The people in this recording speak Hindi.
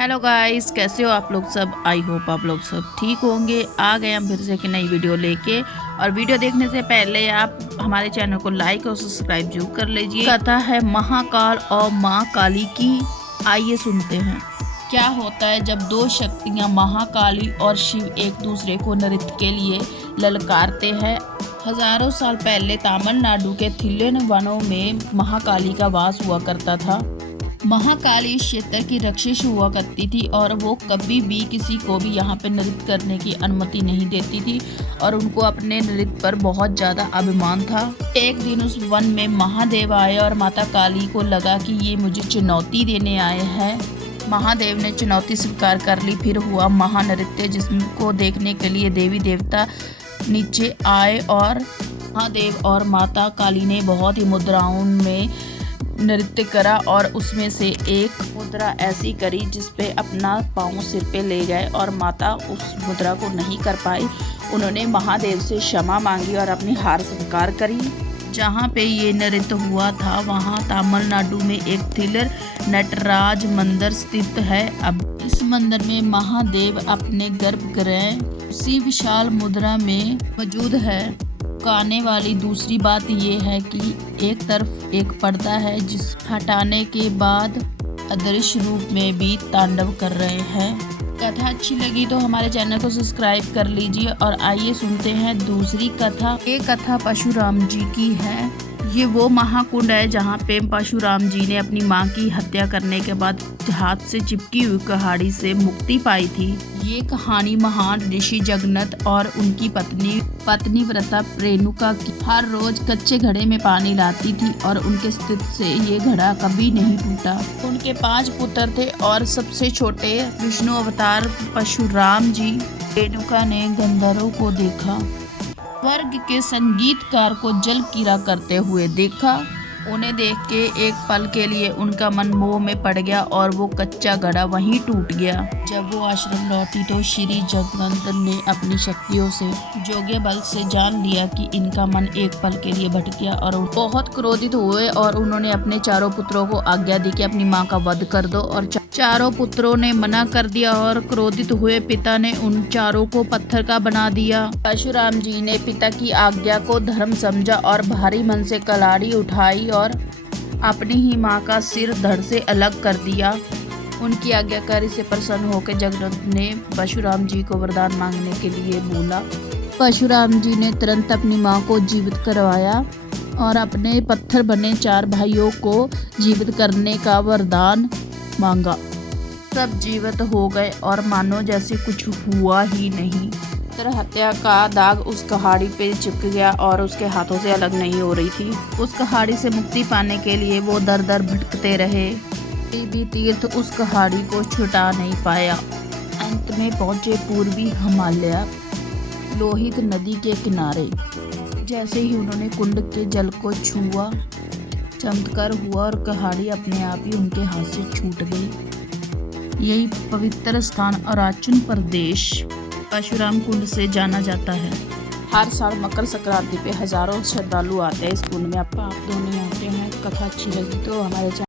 हेलो गाइस, कैसे हो आप लोग सब। आई होप आप लोग सब ठीक होंगे। आ गए हम फिर से एक नई वीडियो लेके। और वीडियो देखने से पहले आप हमारे चैनल को लाइक और सब्सक्राइब जरूर कर लीजिए। कथा है महाकाल और माँ काली की। आइए सुनते हैं क्या होता है जब दो शक्तियाँ महाकाली और शिव एक दूसरे को नृत्य के लिए ललकारते हैं। हजारों साल पहले तमिलनाडु के थिल्लन वनों में महाकाली का वास हुआ करता था। महाकाली क्षेत्र की रक्षिस हुआ करती थी और वो कभी भी किसी को भी यहाँ पे नृत्य करने की अनुमति नहीं देती थी और उनको अपने नृत्य पर बहुत ज़्यादा अभिमान था। एक दिन उस वन में महादेव आए और माता काली को लगा कि ये मुझे चुनौती देने आए हैं। महादेव ने चुनौती स्वीकार कर ली। फिर हुआ महानृत्य, जिसको देखने के लिए देवी देवता नीचे आए और महादेव और माता काली ने बहुत ही मुद्राओं में नृत्य करा और उसमें से एक मुद्रा ऐसी करी जिसपे अपना पाँव सिर पे ले गए और माता उस मुद्रा को नहीं कर पाई। उन्होंने महादेव से क्षमा मांगी और अपनी हार स्वीकार करी। जहाँ पे ये नृत्य हुआ था वहाँ तमिलनाडु में एक थिल्लर नटराज मंदिर स्थित है। अब इस मंदिर में महादेव अपने गर्भगृह उसी विशाल मुद्रा में मौजूद है। आने वाली दूसरी बात यह है कि एक तरफ एक पर्दा है जिस हटाने के बाद अदृश्य रूप में भी तांडव कर रहे हैं। कथा अच्छी लगी तो हमारे चैनल को सब्सक्राइब कर लीजिए और आइए सुनते हैं दूसरी कथा। ये कथा परशुराम जी की है। ये वो महाकुंड है जहाँ पे परशुराम जी ने अपनी माँ की हत्या करने के बाद हाथ से चिपकी हुई कुल्हाड़ी से मुक्ति पाई थी। ये कहानी महान ऋषि जगन्नाथ और उनकी पत्नी व्रता रेणुका की। हर रोज कच्चे घड़े में पानी लाती थी और उनके स्थित से ये घड़ा कभी नहीं टूटा। उनके 5 पुत्र थे और सबसे छोटे विष्णु अवतार परशुराम जी। रेणुका ने गंधर्वों को देखा, स्वर्ग के संगीतकार को जल कीड़ा करते हुए देखा। उन्हें देख के एक पल के लिए उनका मन मोह में पड़ गया और वो कच्चा घड़ा वहीं टूट गया। जब वो आश्रम लौटी तो श्री जगन्नाथ ने अपनी शक्तियों से जोगे बल से जान लिया कि इनका मन एक पल के लिए भटक गया और बहुत क्रोधित हुए और उन्होंने अपने चारों पुत्रों को आज्ञा दी कि अपनी माँ का वध कर दो। और चारों पुत्रों ने मना कर दिया और क्रोधित हुए पिता ने उन चारों को पत्थर का बना दिया। परशुराम जी ने पिता की आज्ञा को धर्म समझा और भारी मन से कुल्हाड़ी उठाई और अपनी ही माँ का सिर धड़ से अलग कर दिया। उनकी आज्ञाकारी से प्रसन्न होकर जगन्नाथ ने परशुराम जी को वरदान मांगने के लिए बोला। परशुराम जी ने तुरंत अपनी माँ को जीवित करवाया और अपने पत्थर बने 4 भाइयों को जीवित करने का वरदान मांगा। सब जीवित हो गए और मानो जैसे कुछ हुआ ही नहीं। हत्या का दाग उस कुल्हाड़ी पे चिपक गया और उसके हाथों से अलग नहीं हो रही थी। उस कुल्हाड़ी से मुक्ति पाने के लिए वो दर दर भटकते रहे। भी तीर्थ उस कुल्हाड़ी को छुटा नहीं पाया। अंत में पहुंचे पूर्वी हिमालय लोहित नदी के किनारे। जैसे ही उन्होंने कुंड के जल को छुआ, चमत्कार हुआ और कुल्हाड़ी अपने आप ही उनके हाथ से छूट गई। यही पवित्र स्थान अरुणाचल प्रदेश परशुराम कुंड से जाना जाता है। हर साल मकर संक्रांति पे हजारों श्रद्धालु आते हैं इस कुंड में। आप दोनों आते हैं। कथा अच्छी लगी तो हमारे